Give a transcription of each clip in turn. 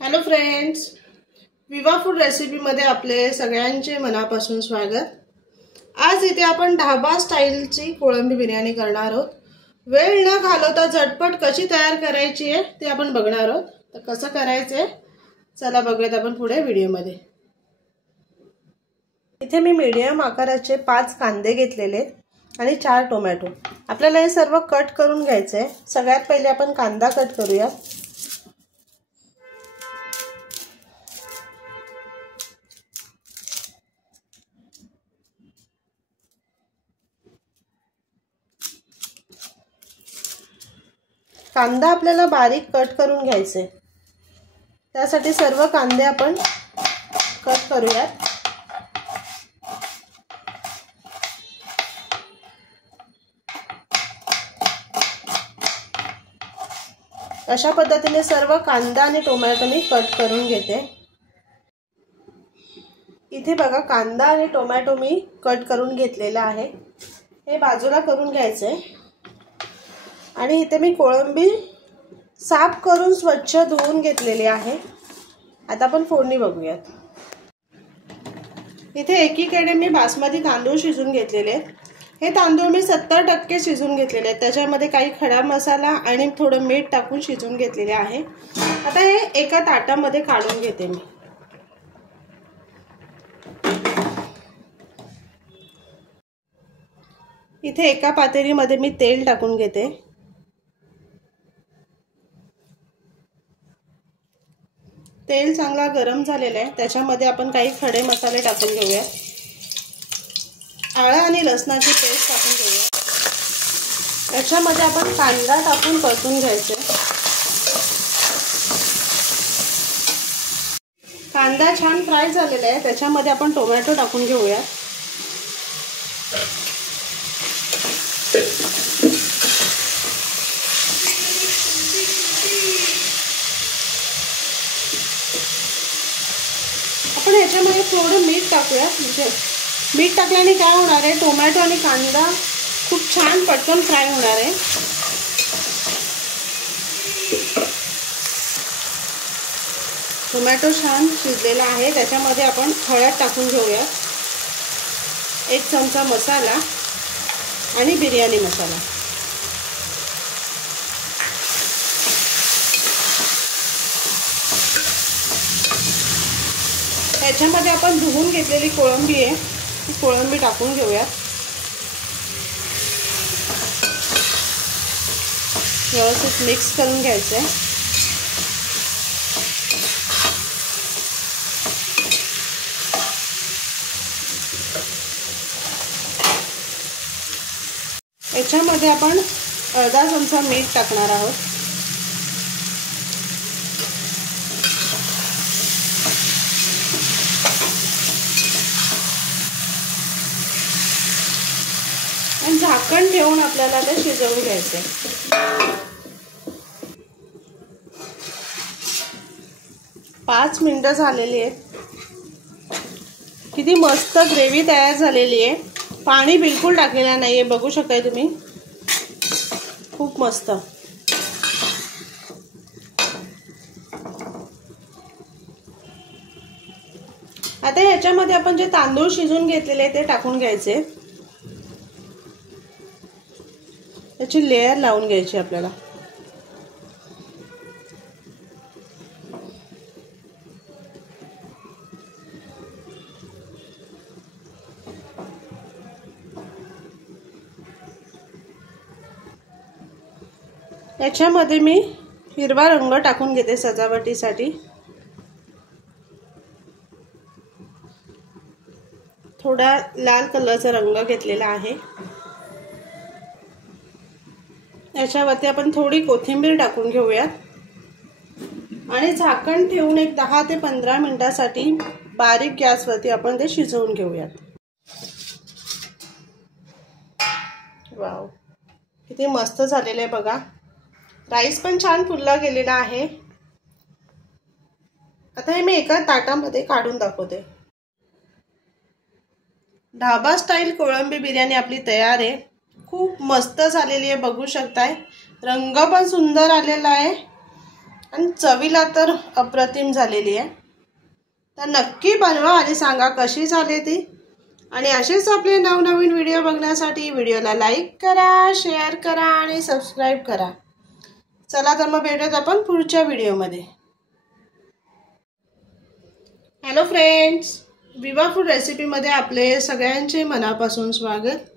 Hello friends, विवा food रेसिपीमध्ये आपले सगळ्यांचे मनापासून स्वागत। आज इथे आपण ढाबा स्टाईलची कोळंबी बिर्याणी करणार आहोत। वेळ न घालवता झटपट कशी तयार करायची आहे ते आपण बघणार आहोत। तर कसं करायचं चला बघूयात आपण पुढे व्हिडिओमध्ये। इथे मी मीडियम आकाराचे 5 कांदे घेतलेले आणि 4 टोमॅटो। आपल्याला हे सर्व कट करून घ्यायचे आहे। सगळ्यात पहिले आपण कांदा कट करूया। कांदा आपल्याला बारीक कट करून घ्यायचे, त्यासाठी सर्व कांदे आपण कट करूयात। अशा पद्धतीने सर्व कांदा आणि टोमॅटो मी कट करून घेते। इथे बघा कांदा आणि टोमॅटो मी कट करून घेतलेला आहे। हे बाजूला करून घ्यायचे आणि इथे मी कोळंबी साफ करून स्वच्छ धुवून घेतलेली आहे। आता आपण फोडणी बघूयात। इथे एकीकडे मी बासमती तांदूळ शिजून घेतलेले आहेत। हे तांदूळ मी 70% शिजून घेतलेले आहेत। त्याच्यामध्ये काही खडा मसाला आणि थोडं मीठ टाकून शिजून घेतलेले आहे। आता हे एका ताटामध्ये काढून घेते मी। इथे एका पातेलीमध्ये मी तेल टाकून घेते। तेल चांगला गरम झालेला आहे। त्याच्यामध्ये आपण काही खडे मसाले टाकून घेऊया। आलं आणि लसणाची पेस्ट टाकून घेऊया। त्याच्यामध्ये आपण कांदा टाकून परतून घ्यायचे। कांदा छान फ्राय झालेला आहे। त्याच्यामध्ये आपण टोमॅटो टाकून घेऊया। आपण याच्यामध्ये थोडं मीठ टाकूया। म्हणजे मीठ टाकल्याने काय होणार आहे, टोमॅटो आणि कांदा खूप छान पटकन फ्राय होणार आहे। टोमॅटो छान शिजलेला आहे। त्याच्यामध्ये आपण हळद टाकून घेऊया, 1 चमचा मसाला आणि बिर्याणी मसाला। त्याच्यामध्ये आपण धुवून घेतलेली कोळंबी आहे, ती कोळंबी टाकून घेऊया। व्यवस्थित मिक्स करून घ्यायचं आहे। याच्यामध्ये आपण अर्धा चमचा मीठ टाकणार आहोत। आणि झाकण ठेवून आपल्याला ते शिजवून घ्यायचे। 5 मिनिटं झालेली आहेत। किती मस्त ग्रेव्ही तयार झालेली आहे। पाणी बिलकुल टाकलेलं नाहीये, बघू शकताय तुम्ही। खूप मस्त। आता ह्याच्यामध्ये आपण जे तांदूळ शिजून घेतलेले ते टाकून घ्यायचे। त्याची लेयर लावून घ्यायची आपल्याला। याच्यामध्ये मी हिरवा रंग टाकून घेते सजावटीसाठी। थोडा लाल कलरचा रंग घेतलेला आहे। याच्यावरती आपण थोडी कोथिंबीर टाकून घेऊया आणि झाकण ठेवून एक 10 ते 15 मिनिटांसाठी बारीक गॅसवरती आपण ते शिजवून घेऊयात। वाव, किती मस्त झालेलं आहे बघा। राईस पण छान फुलला गेलेला आहे। आता हे मी एका ताटामध्ये काढून दाखवते। ढाबा स्टाईल कोळंबी बिर्याणी आपली तयार आहे। खूप मस्त झालेली आहे, बघू शकताय। रंग पण सुंदर आलेला आहे आणि चवीला तर अप्रतिम झालेली आहे। तर नक्की बनवा आणि सांगा कशी झाली ती। आणि असेच आपले नवनवीन व्हिडिओ बघण्यासाठी व्हिडिओला लाईक करा, शेअर करा आणि सबस्क्राइब करा। चला तर मग भेटूयात आपण पुढच्या व्हिडिओमध्ये। हॅलो फ्रेंड्स, विवा फूड रेसिपीमध्ये आपले सगळ्यांचे मनापासून स्वागत।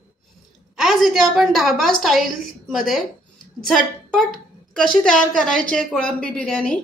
आज इथे आपण ढाबा स्टाईलमध्ये झटपट कशी तयार करायची कोळंबी बिर्याणी